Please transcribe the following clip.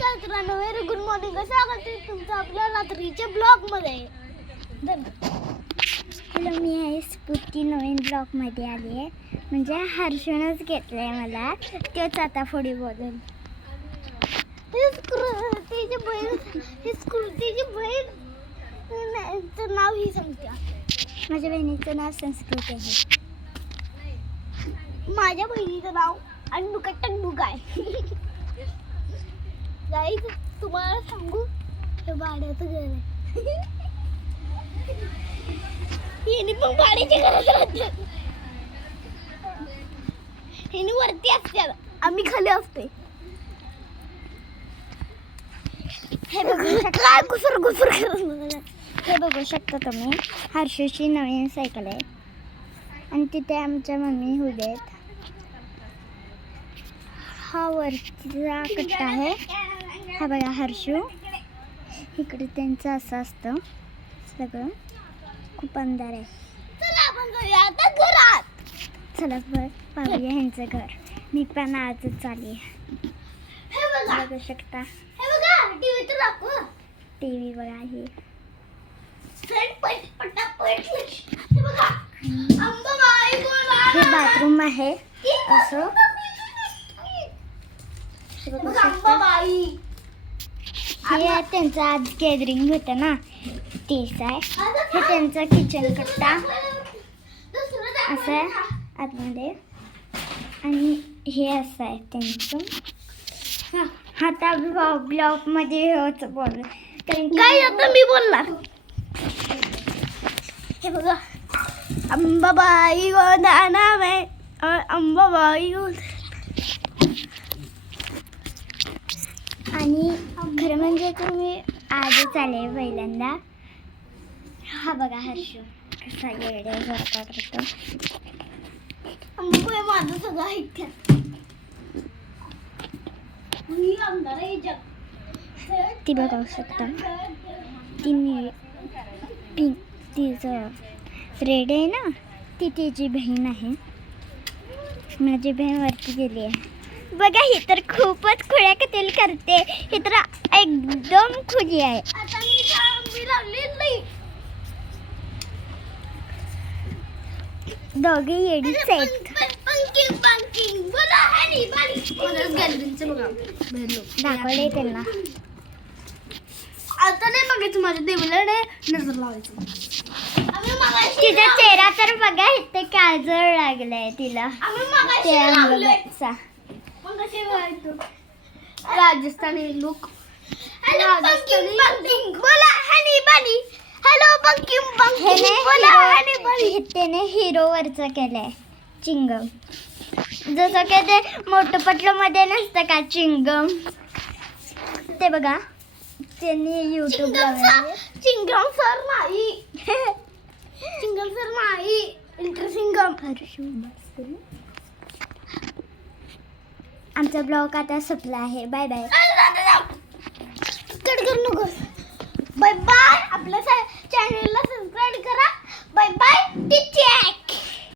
नमस्कार मित्रांनो, very good morning. कसं आहे तुमचं आपल्या रात्रीच्या ब्लॉगमध्ये. हॅलो, मी आहे स्फूर्ती. नवीन ब्लॉगमध्ये आली आहे. म्हणजे हर्षूनच घेतलं आहे मला. तेच आता पुढे बोलेल. स्फूर्तीची बहीण नाव ही सांगते. माझ्या बहिणीचं नाव संस्कृती आहे. माझ्या बहिणीचं नाव अंडुका टंडुका आहे. गाईज, तुम्हाला सांगू, हे भाड्याचं घर आहे. हिने पण भाड्याच्या घरात राहते. हिने वरती असते, आम्ही खाली असते. हे बघू काय घुसर घुसर करत. हे बघू शकता तुम्ही, हर्षूची नवीन सायकल आहे. आणि तिथे आमच्या मम्मी उभे आहेत. हा वरतीचा कट्टा आहे. हा बघा हर्षू. इकडे त्यांचं असं असतं सगळं. खूप अंधार आहे. चला आपण जाऊया आता घरात. चला पाहूया ह्यांचं घर. मी पण आजच आली. हे बघा, बघू शकता. हे बघा, टीव्ही तर दाखव. टीव्ही बघा हे. हे बघा, अंबाबाई हे बोला. बाथरूम आहे असं. हे बघू शकता. अंबाबाई. हे त्यांचं आज गॅदरिंग होतं ना, तेच आहे. हे त्यांचा किचन कट्टा असं आहे आतमध्ये. आणि हे असं आहे त्यांचं. आता ब्लॉगमध्ये होत बोल. काय आता मी बोलणार. हे बघा, अंबाबाई गोंधळा में अंबाबाई. आणि खरं म्हणजे तुम्ही आजच आले पहिल्यांदा. हा बघा हर्षू कसा येड्यासारखा करतो. अंबाबाई माझं सगळं ऐकते. मी अंधार आहे जग. ती बघू शकता. ती पिंक, तिचं रेड आहे ना, ती तिची बहीण आहे. माझी बहीण वरती गेली आहे. बघा, ही तर खूपच खुळ्या कतील करते. ही तर एकदम खुली आहे. आता मी लावली नाही. दोघे येडीच आहेत. पंकिंग बोला. हॅनी बाली गॅलरीचं बघा, दाखवले त्यांना. आता नाही बघायचं, माझ्या देवीला नाही नजर लावायचं. तिचा चेहरा तर बघा, इथे काजळ लागलाय तिला. त्या अंगाचा. राजस्थानी लुक. राजस्थानी बोला. हॅनी बाली. हॅलो पंकिंग बोला. हॅनी बाली. त्याने हिरोवरचं केलंय चिंगम. जसं की ते मोठं पटलं मध्ये नसतं का चिंगम, ते बघा त्यांनी युट्यूब लावले. चिंगम सर नाही. चिंगम सर नाही. इंटरसिंगम. आमचा ब्लॉग आता संपला आहे. Bye bye. कट करू नकोस. Bye bye. आपल्या चॅनलला सबस्क्राईब करा. Bye bye. टिचॅक.